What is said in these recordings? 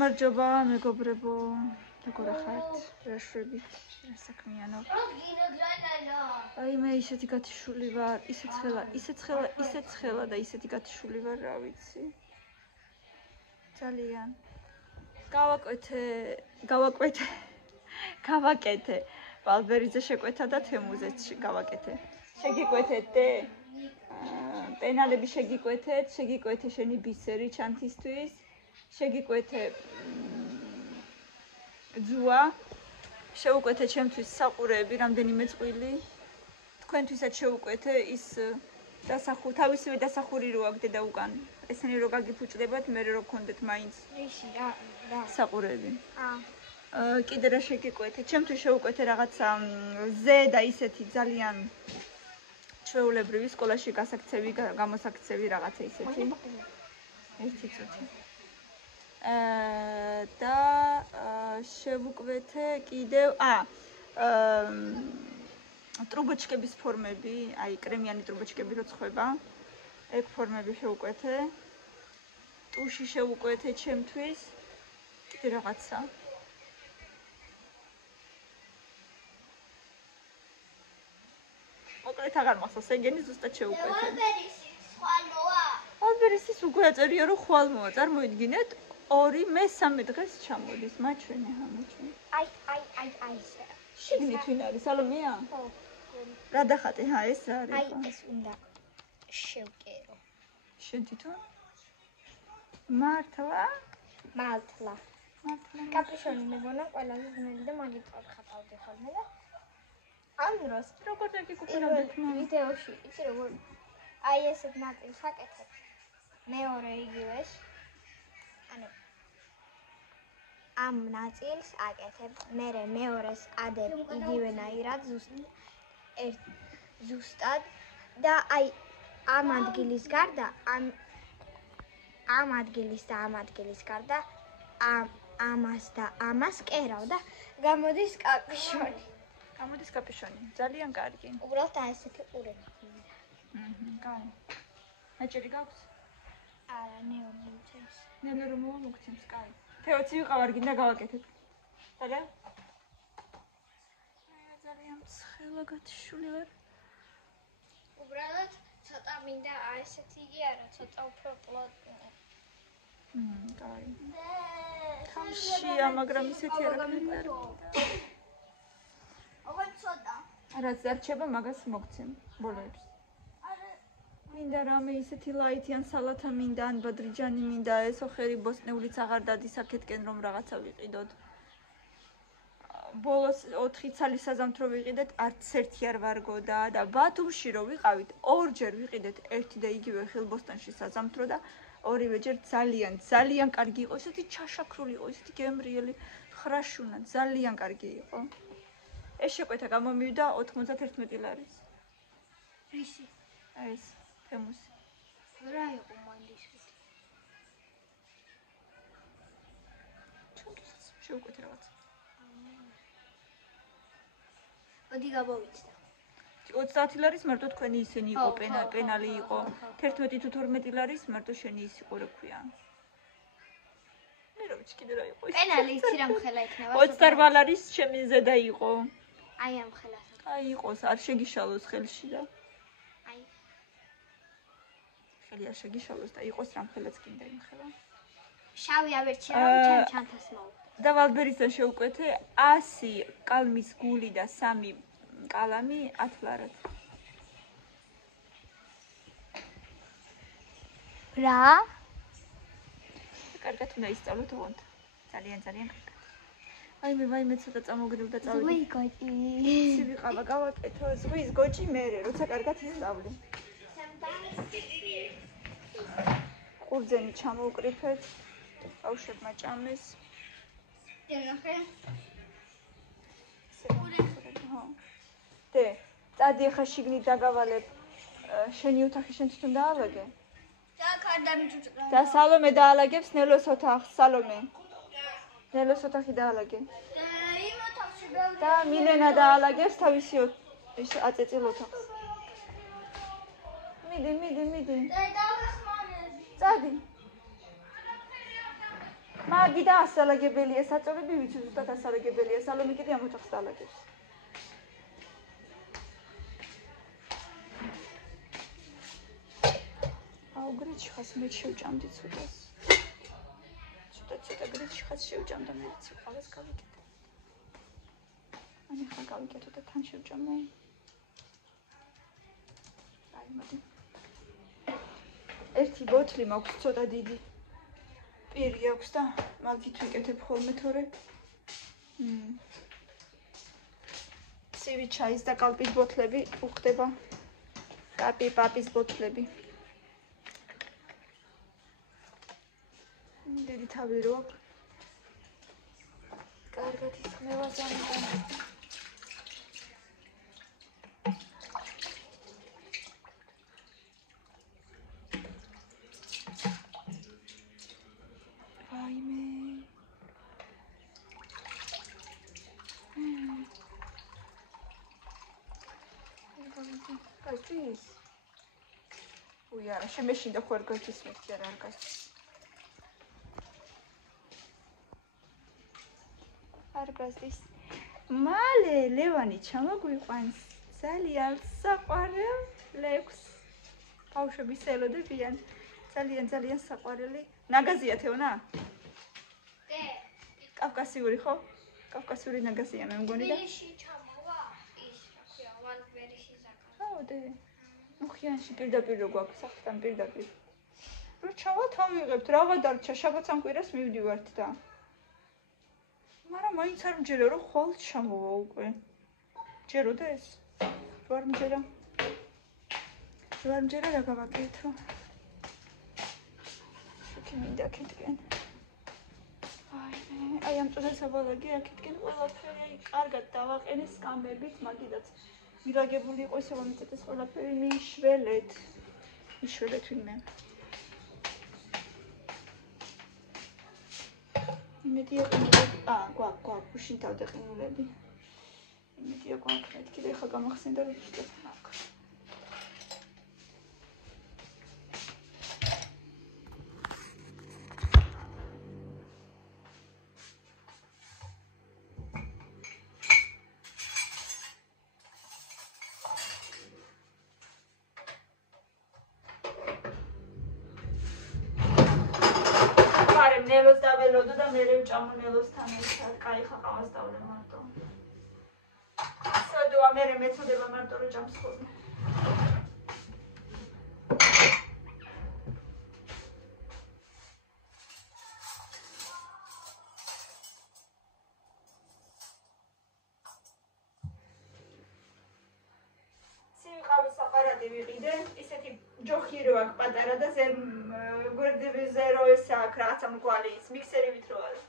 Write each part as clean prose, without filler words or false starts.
გამარჯობა მეგობრებო, როგორ ხართ? რაშრებით, რასაქმიანო? აი მე ისეთი გათიშული ვარ, ისეთ ცხელა და ისეთი გათიშული ვარ, რა ვიცი. ძალიან. გავაკეთე. ვალბერიძე შეკვეთა და თემუზეც გავაკეთე. შეგიკვეთეთე? პენალები შეგიკვეთე შენი ბისერი ჩანთისთვის. შეგიკვეთე ძუა, შეუკვეთე ჩემთვის საყურეები, რამდენიმე წყვილი. თქვენთვისაც შეუკვეთე ის თავისივე დასახური რო აქ დედა უკან. ესენი რო გაგიფუჭდებათ, მე რო გქონდეთ მაინც. ისი რა საყურეები. კიდე რა შეგიკვეთე? ჩემთვის შეუკვეთე რაღაცა ზე და ისეთი ძალიან ჩვეულებრივი სკოლაში გასაქცევი, გამოსაქცევი რაღაცა ისეთი. ერთი წუთი. და შევუკვეთე კიდევ ტრუბოჩკების ფორმები, აი კრემიანი ტრუბოჩკები რო ცხება, ეგ ფორმები შევუკვეთე. ტუში შევუკვეთე ჩემთვის. კიდე რაღაცა. მოკლედ აღარ მახსოვს, ეგენი ზუსტად შევუკვეთე. ვალბერისის უკვე აწერია რომ ხვალმოა, წარმოიდგინეთ. 2-3 დღეს ჩამოდის მაჩვენე ჰამაჩვენე. აი. შიგნით ვინ არის? სალომეა? ხო. რა დახატე? ეს არის. აი ეს უნდა შევკერო. შენ თვითონ? მართლა? მართლა. კაპუშონი მეგონა ყველაზე ძნელი და მაგით ხატავდი ხოლმე და ამ დროს როგორ დაგიკუპერავდი თქმა? ვიდეოში, იცი როგორ აი ესეთ ნაწილს აკეთებ. მეორე იგივეს. ანუ ამ ნაწილს აკეთებ, მერე მეორეს ადებ იგივენაირად ზუსტად და აი ამ ადგილის გარდა ამ ადგილის და ამ ადგილის გარდა ამას და ამას კერავ და გამოდის კაპიშონი. გამოდის კაპიშონი. ძალიან კარგი. უბრალოდ აი ესეთი ყურები. კაი. მეჭერი გაქვს? არა, ნეო მოგცემს. ნეო რომ მოგცემს, კაი. თეოცი ვიყავარ, გინდა გავაკეთებ. ძალიან? ძალიან ცხელა გათიშული ვარ. უბრალოდ ცოტა მინდა აი ესეთი იგი არა, ცოტა უფრო პლოტნი. კაი. ხამშია, მაგრამ ისეთი არ აქვს. ოღონდ ცოტა. რაც დარჩება, მაგას მოგცემ ბოლოებს. მინდა რამე ისეთი ლაითიან სალათა მინდა, ან ბადრიჯანი მინდა, ესო ხერი ბოსტნეულიც აღარ დადის აქეთკენ რომ რაღაცა ვიყიდოთ. ბოლოს 4 ცალი საზამთრო ვიყიდეთ, არც ერთი არ ვარგოდა და ბათუმში რო ვიყავით, ორჯერ ვიყიდეთ ერთი და იგივე ხილბოსტანში საზამთრო და ორივეჯერ ძალიან კარგი იყო, ისეთი ჩაშაქრული იყო, ისეთი გემრიელი, ხრაშუნა, ძალიან კარგი იყო. ეს შეკვეთა გამომივიდა 91 ლარის. რისი? ეს თემუსი. რა იყო მანდისით? ჩვენთვის შევკვეთე რაღაც. მოდი გავავიცდა. 30 ლარის მარტო თქვენი ისენი იყო, პენალი იყო. 11 თუ 12 ლარის მარტო შენი ის იყო, რა ქვია. მე რა ვიცი კიდე რა იყო ის. პენალი იცი რა მხელა იქნება? 28 ლარის ჩემი ზედა იყო. აი ამ ხელას. აი იყოს, არ შეგიშალოს ხელში და. აი. ხელი არ შეგიშალოს და იყოს რამხელაც კიდე იმხელა. შავი ავერჩი რომ ჩანთას მოუ. და ვალბერისთან შევკვეთე 100 კალმის გული და 3 კალამი 10 ლარად. რა? კარგად უნდა ისწავლოთ ოღონდ. ძალიან კარგად. ვაიმე ცოტა წამოგდევ და წავიდე. ზღვი გოჭი. ისი ვიყავა გავაკეთო ზღვის გოჭი მერე, როცა კარგად ისწავლე. ყურძენი ჩამოვკრიფეთ. ბავშვებმა ჭამეს. დენახე. დე, წადი ახლა შიგნით დაგავალებ. შენი ოთახი შენ თვითონ დაალაგე? და კარდანი წუწკა. და სალომე დაალაგებს ნელოს ოთახს, სალომე. ნელოს ოთახი დაალაგე. და იმ ოთახში ბევრი. და მილენა დაალაგებს თავისი ის აწეწილ ოთახს. მიდი. და დავეხმარებ. წადი. მაგი და ასალაგებელია საწოლები, ვიცი ზუსტად ასალაგებელია, სალომი კიდე ამ ოჯახს დაალაგებს. აუ გრიჩი ხას მე შევჭამდი ცოტას. ცოტა გრიჩი ხას შევჭამდა მე ვიცი ყავას გავიკეთე. ani ხა გავიკეთო და თან შევჭამე. აი მოდი. ერთი ბოთლი მაქვს ცოტა დიდი. პირი აქვს და მაგით ვიკეთებ ხოლმე თორე. ცივი ჩაის და კალპის ბოთლები უხდება. პაპის ბოთლები. დიდი თავი რო აქვს. კარგად ისხმევა ზამიდან. Gazdiz. Uyara, შემეშინდა ხო არ გაზდის მეთქი არ გაზდის. არ გაზდის. მალე ლევანი ჩამოგვიყვანს ძალიან საყვარელ ლექს. ბავშვების ელოდებიან. ძალიან საყვარელი. ნაგაზია თეონა? დე. კავკასიური ხო? კავკასიური ნაგაზია მე მგონი და. ხიანში პირდაპირ რო გვაქვს სახლთან პირდაპირ. რო ჩავალთ ავიღებთ რაღა დარჩა შაბათს ამ კვირას მივდივართ და. მაგრამ მაინც არ მჯერა რომ ხვალ ჩამოვა უკვე. ჯეროდა ეს? რო არ მჯერა რა გავაკეთო? შეკი მინდა აქეთკენ. აი ამ წუთას აბალაგი აქეთკენ ყველაფერი კარგად დავაყენე სკამებით მაგიდაც. მირაგებული იყო ისე მომიწედეს ყველაფერი მიშველეთ ვინმე. იმედია გვაქვს გუშინ თავდაყინულები. იმედია გვაქვს მეთქი და ეხლა გამახსენდა რომ ვიშტეთ მაქვს. ნელოს დაველოდო და მე ვჭამო ნელოსთან ერთად. კაი ხა ყავასწავლე მარტო. სოდოა მე მეწოდება მარტო რო ჭამს ხოლმე. ცივი ყავის აპარატი ვიყიდე, ისეთი ჯოხი რო აქვს პატარა და გვერდები ზერო ეს აქვს რაღაცა მგვალი ის მიქსერივით რო არის.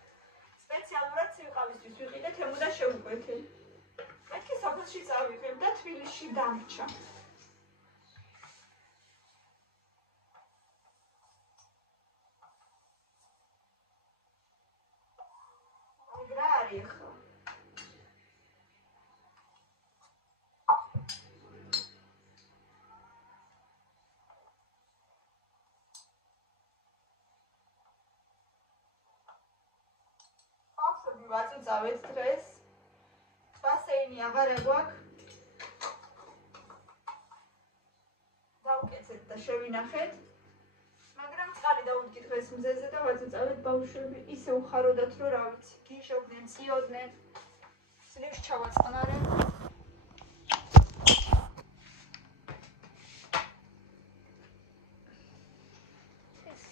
სპეციალურად ცივი ყავისთვის ვიყიდე თემო და შევგვეთე. მეთქი საფოსში წავიღებ და თბილისში დამრჩა. აი რა არის ახლა? ვაწუწავეთ დღეს. ბასეინი აღარა გვაქვს. დავკეცეთ და შევინახეთ. მაგრამ წყალი დავუდგით დღეს მზეზე და ვაწუწავეთ ბავშვები. ისე უხაროდათ რომ რა ვიცი, გიშობდნენ, წიოდნენ. ძლივს ჩავაწყნარე. ეს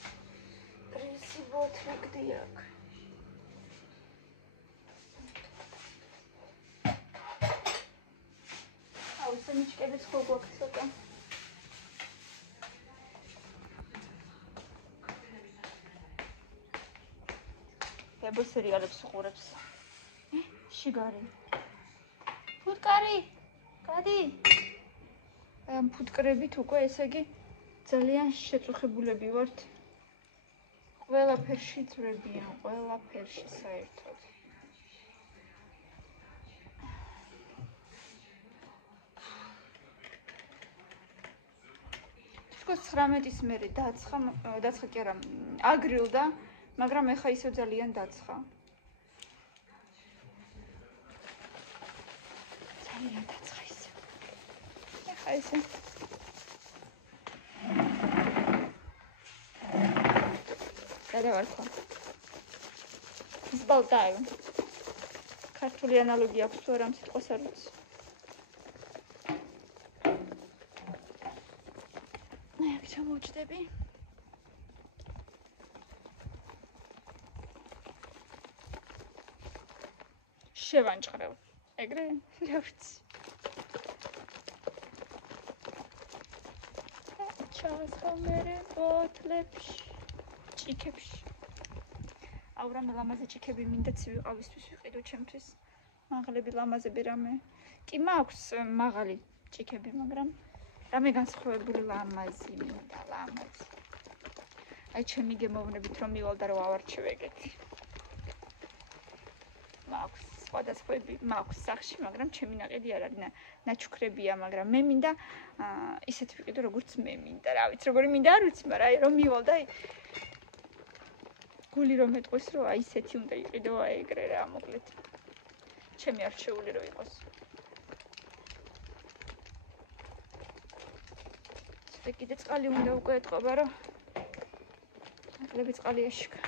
რისი ბოთლი გდიაქ. მიჩკების ხო გვაქვს ცოტა. დებო სერიალებს უყურებს. შიგარი. ფუტკარი. გადი. ამ ფუტკრებით უკვე ესე იგი ძალიან შეწუხებულები ვართ. ყველაფერში წვრებიან, ყველაფერში საერთოდ. თქოს 19-ის მერე დაცხა კი არა აგრილდა მაგრამ ეხა ისე ძალიან დაცხა. ძალიან დაცხა ისე. ეხა ისე. გადავარქვა. ზბალტაევ. ქართული ანალოგი აქვს თუ არა ამ სიტყვას არ ვიცი. აქ ჩამოვჭდები. შევანჭყრევ. ეგრე? რა ვიცი. ჩასხომერე ბოთლებში, ჭიქებში. აურა მე ლამაზე ჭიქები მინდა ცივი ყავისთვის ვიყიდო ჩემთვის. მაღლები ლამაზები რამე. კი მაქვს მაღალი ჭიქები, მაგრამ რამე განსხვავებული ლამაზი მინდა, ლამაზი. აი ჩემი გემოვნებით რომ მივალ და რომ ავარჩევ ეგეთი. მაქვს სხვადასხვები, მაქვს სახში, მაგრამ ჩემი ნაყიდი არ არის, ნაჩუქრებია, მაგრამ მე მინდა ისეთ ვიყიდო როგორც მე მინდა, რა ვიცი, როგორი მინდა არ ვიცი, მაგრამ აი რომ მივალ და აი გული რომ მეტყვის რომ აი ისეთი უნდა იყიდო აი ეგრე რა მოკლედ. ჩემი არჩეული რომ იყოს. ცოტა კიდე წყალი უნდა უკვე ეთყობა რომ ნაკლები წყალი ეშქა.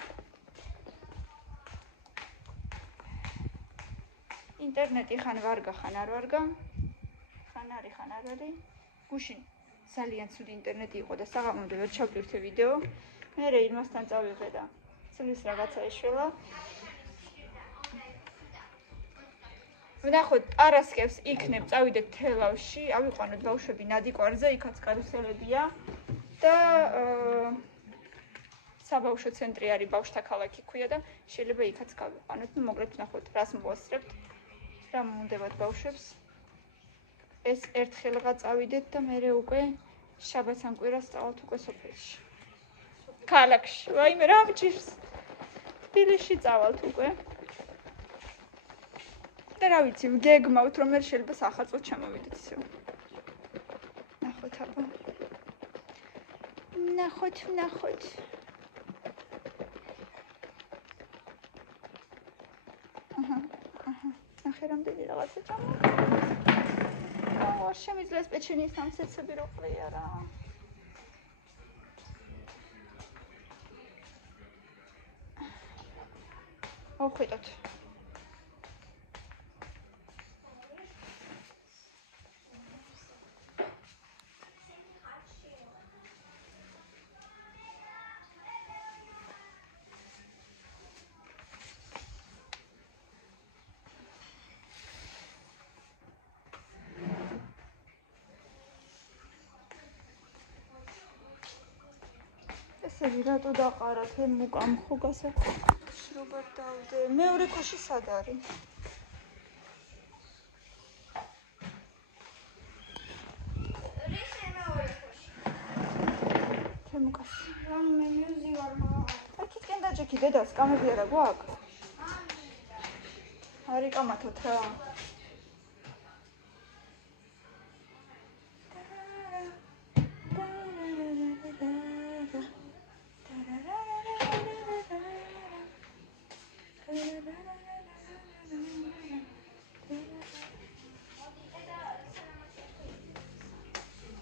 ინტერნეტი ხან ვარგა, ხან არ ვარგა. ხან არის, ხან არ არის. გუშინ ძალიან ცუდი ინტერნეტი იყო და საღამომდე ვერ ჩავტვირთე ვიდეო. მე იმასთან წავიღე და ცლის რაღაცა ეშველა. ვნახოთ პარასკევს იქნებ წავიდეთ თელავში, ავიყვანოთ ბავშვები ნადიკვარზე, იქაც კარუსელებია და საბავშვო ცენტრი არის ბავშვთა ქალაქი ქვია და შეიძლება იქაც გავიყვანოთ. ნუ მოკლედ ვნახოთ რას მოვასწრებთ. რა მომუნდებათ ბავშვებს. ეს ერთხელღა წავიდეთ და მერე უკვე შაბათს ან კვირას წავალთ უკვე სოფელში. ქალაქში, ვაიმე რა მჭირს. თბილისში წავალთ უკვე. და რა ვიცი, გეგმავთ რომ მე შეიძლება სახალხოდ ჩამოვიდეთ ისევ. ნახოთ აბა. ნახოთ. ნახე რამდენი რაღაცა ჩამო. არ შემიძლია პეჩენის სამცეცები რო ყრია რა. მოვხედოთ. ესე რატო დაყარათ მუკამ ხო გასაშვებად დავდე. მეორე ქუში სად არის? მუკაში. მე მიუზი ვარ მაგ. აქეთკენ დაჭიქი დედას, კამები არა გვაქვს? არის კამათოთ რა.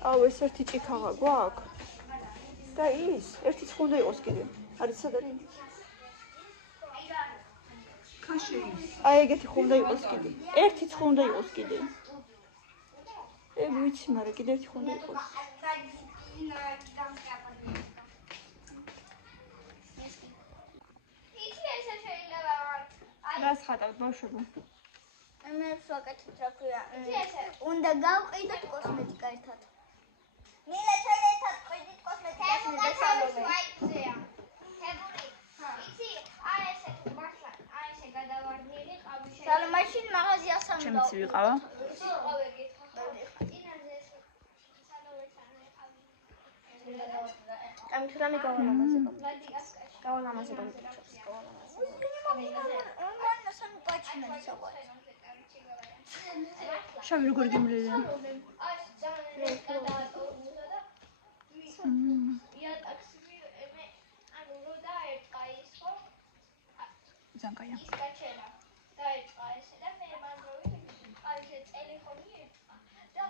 აუ ეს ერთი ჭიქაღა გვაქვს? და ის, ერთიც ხუნდა იყოს კიდე. არის სად არის? ქაში. აი ეგეთი ხუნდა იყოს კიდე. ერთიც ხუნდა იყოს კიდე. ვიცი, მაგრამ კიდე ერთი ხუნდა იყოს. რას ხატავთ ბავშვებო? მე ვაკეთებ რა ქვია. უნდა გავყიდოთ კოსმეტიკა ერთად. მილა ჩვენ ერთად ყიდით კოსმეტიკას მე დასალოვე. იცი, აი ესე მართლა, აი ესე გადავარდნილი ყავი შეიძლება. სალო მაშინ მაღაზიას ამ ჩემი ცივი ყავა. ყავე გითხა. წინაზე ეს სალოვეთან ყავი. ამით რამე გავალამაზე. გავალამაზე გამიჩნევს. შავი როგორ გიმრედა? ძალიან კაია. ისკაჩენა დაიწყა ესე და მე მანდროვი აი ეს წელი ხომი ერთხა და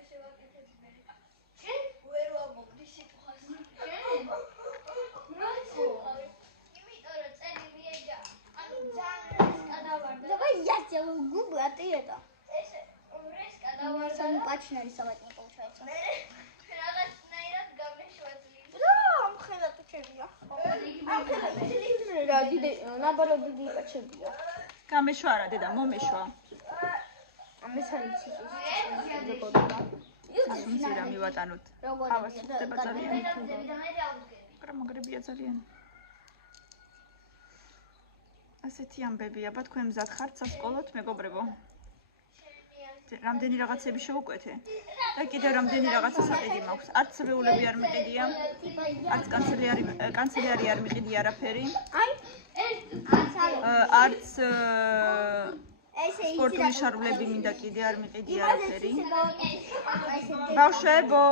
ესე ვაკეთებ მე. შენ ვერ ვამოგდი სიტყვას. შენ? იმიტომ რომ წელი მიეჯა. ანუ ძალიან გადავარდა. და იასე გუბლატი ედა. ესე რეს გადავარდა. სამ პაჩნარი საბატი ყოველთვის. მე რაღაცნაირად გამეშვაძლი. რა მხელა ტუჩებია. რა დიდი ნაბარო დიდი პაჩებია. გამეშვა არა დედა, მომეშვა. ამას არ იცი. ისმცირა მივატანოთ. ავას ხდება ძალიან. მაგრამ ძალიან. ასეთი ამბებია, აბა თქვენ მზად ხართ სასკოლოდ, მეგობრებო? რამდენი რაღაცები შევუკვეთე და კიდევ რამდენი რაღაცა საყიდი მაქვს. არც სვეულები არ მიყიდია, არც კანცელარი არ მიყიდია არაფერი. არც სპორტული შარვლები მინდა კიდე არ მიყიდია არაფერი. ბავშვებო,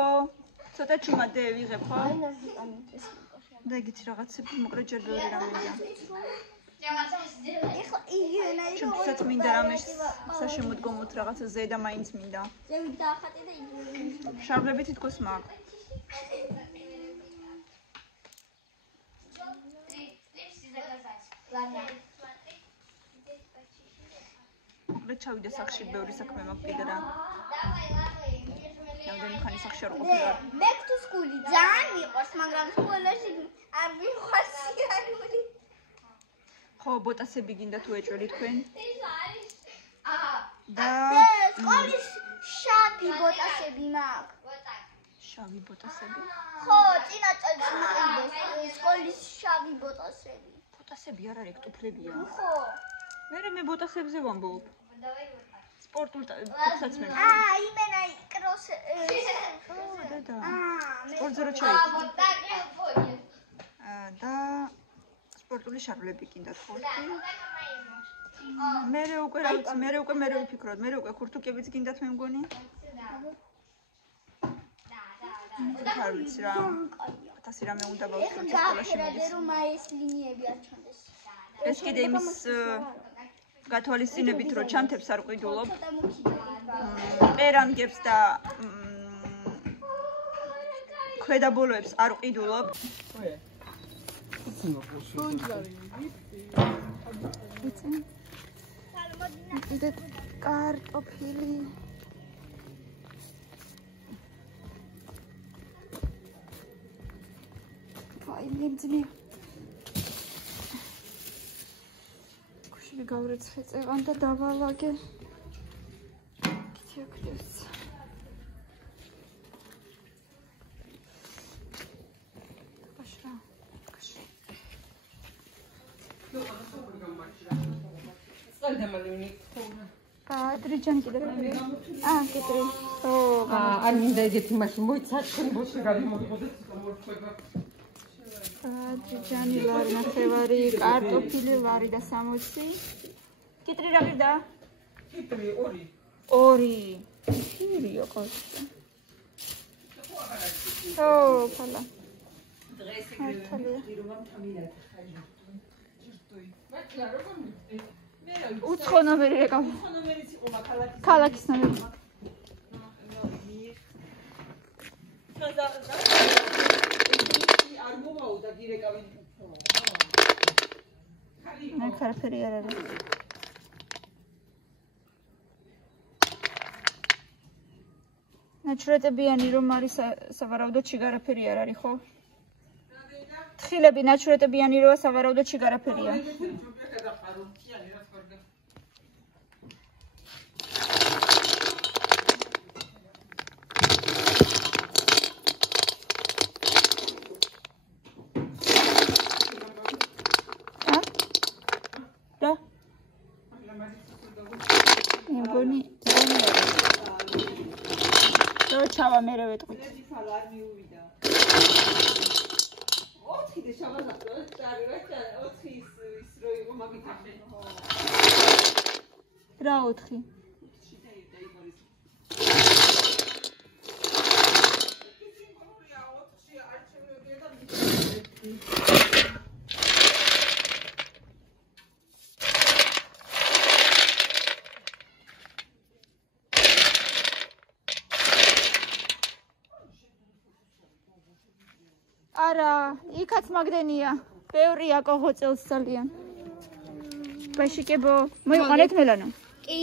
ცოტა ჩუმადე ვიღებ ხო? და იგიცი რაღაცები მოკლე ჯერ ბევრი რამეა. ჩვენთვისაც მინდა რამე საშემოდგომოთ რაღაცა ზედა მაინც მინდა. შარვლები თითქოს მაქვს. მოკლედ ჩავიდე სახში, ბევრი საქმე მაქვს კიდე რა. რამდენი ხანი სახში არ ყოფილა. Back to school ძალიან მიყვარს, მაგრამ სკოლაში არ მიყვარს სიარული. ხო, ბოტასები გინდა თუ ეჭველი თქვენ? და სკოლის შავი ბოტასები მაქვს. შავი ბოტასები? ხო, წინა წელს მიყიდეს სკოლის შავი ბოტასები. ბოტასები არ არის, ტუფლებია. ხო. მე ბოტასებზე ვამბობ. სპორტულ ბოტსაც მე. იმენა კროს. დედა. სპორტზე რო ჩაიქცე. და სპორტული შარვლები გინდათ ხო? მე უკვე რა ვიცი, მე ვიფიქროთ, მე უკვე ქურთუკებიც გინდათ მე მგონი. არ ვიცი რა. ათასი რამე უნდა ბავშვებს სკოლაში მიდის. რომ ეს ლინიები არ ჩანდეს. ეს კიდე იმის გათვალისწინებით რო ჩანთებს არ ყიდულობ. პერანგებს და ქვედა ბოლოებს არ ყიდულობ. კიდე კარტოფილი. აი მემძნე. კუშები გავრეცხე წევან და დავალაგე. კიდე აქ. Adrian კიდე კიტრი. ო, არ მინდა ეგეთი მაშინ მოიცა ჩვენ ბოში გამომიყოდეთ გამორჩება. Adrian ლარი ნახევარი, კარტოფილი ლარი და 60. კიტრი რა გიდა? კიტრი 2. 2. შირიო კოჩი. ო, ფალა. დღეს ეგრევე რომ თამილად ხაჟი. ჯერტოი. მაგრამ როგორ მიწე? უცხო ნომერი რეკავ. უცხო ნომერიც იყო მაქალაქის. ქალაქის ნომერი. არ მომაუდა დირეკავი. მე ხარფერი არ არის. ნაჩვენებიანი რომ არის სავარაუდოდ ჩიგარაფერი არ არის ხო? თხილები ნაჩვენებიანი რომ სავარაუდოდ ჩიგარაფერია. ჩავა მერე ვეტყვით. არ მიუვიდა. 4 და შაბათს წარი რა 4 ის რო იყო მაგითახე. რა 4? არა, იქაც მაგდენია. ბევრია კოღოწელს ძალიან. ბაშიკებო, მოიყვანეთ მელანო. კი.